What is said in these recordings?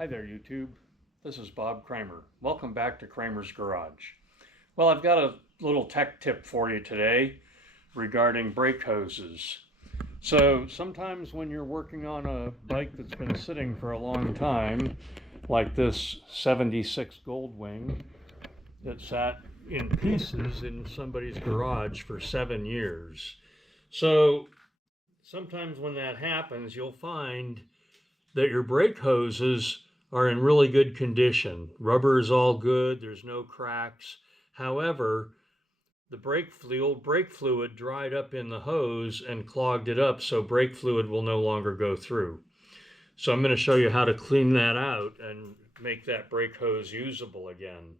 Hi there, YouTube. This is Bob Kramer. Welcome back to Kramer's Garage. Well, I've got a little tech tip for you today regarding brake hoses. So sometimes when you're working on a bike that's been sitting for a long time, like this 76 Goldwing that sat in pieces in somebody's garage for 7 years. So sometimes when that happens, you'll find that your brake hoses are in really good condition. Rubber is all good, there's no cracks. However, the old brake fluid dried up in the hose and clogged it up, so brake fluid will no longer go through. So I'm going to show you how to clean that out and make that brake hose usable again.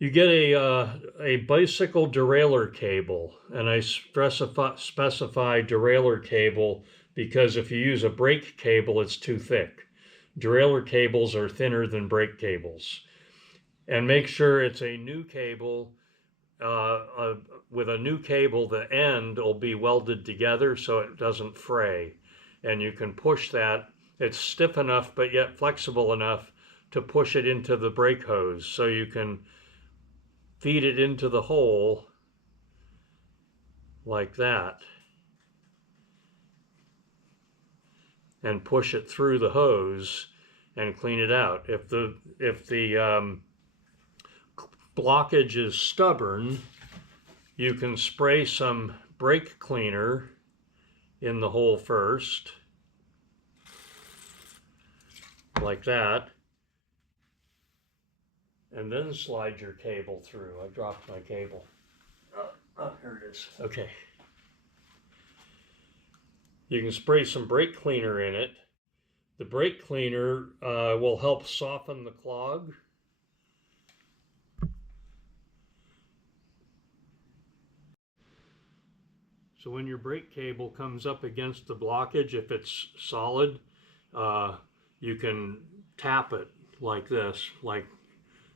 You get a bicycle derailleur cable, and I specify derailleur cable because if you use a brake cable, it's too thick. Derailleur cables are thinner than brake cables. And make sure it's a new cable. With a new cable, the end will be welded together so it doesn't fray. And you can push that. It's stiff enough but yet flexible enough to push it into the brake hose. So you can feed it into the hole like that and push it through the hose and clean it out. If the blockage is stubborn, you can spray some brake cleaner in the hole first, like that, and then slide your cable through. I dropped my cable. Oh, here it is. Okay. You can spray some brake cleaner in it. The brake cleaner will help soften the clog. So when your brake cable comes up against the blockage, if it's solid, you can tap it like this, like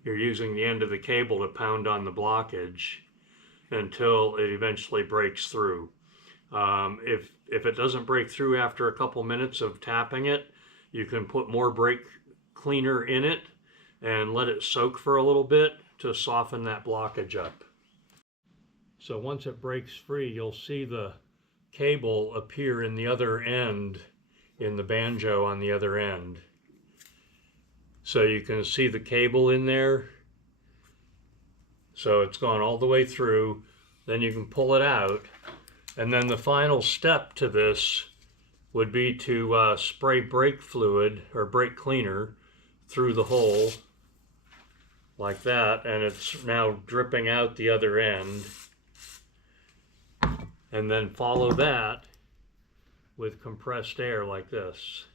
you're using the end of the cable to pound on the blockage until it eventually breaks through. If it doesn't break through after a couple minutes of tapping it, you can put more brake cleaner in it and let it soak for a little bit to soften that blockage up. So once it breaks free, you'll see the cable appear in the other end, in the banjo on the other end. So you can see the cable in there. So it's gone all the way through. Then you can pull it out. And then the final step to this would be to spray brake fluid or brake cleaner through the hole like that, and it's now dripping out the other end. And then follow that with compressed air like this.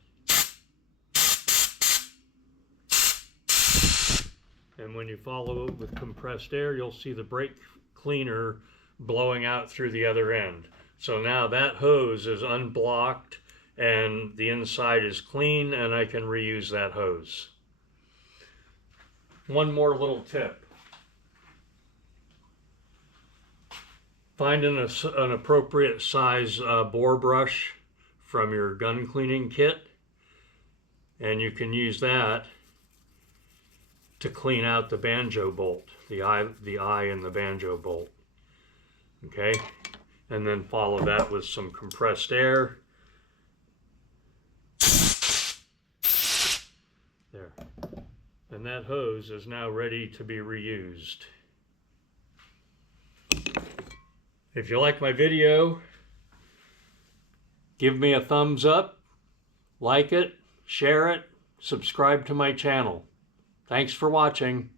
And when you follow it with compressed air, you'll see the brake cleaner blowing out through the other end. So now that hose is unblocked and the inside is clean, and I can reuse that hose. One more little tip. Find an appropriate size bore brush from your gun cleaning kit, and you can use that to clean out the banjo bolt, the eye in the banjo bolt. Okay, and then follow that with some compressed air. There. And that hose is now ready to be reused. If you like my video, give me a thumbs up, like it, share it, subscribe to my channel. Thanks for watching.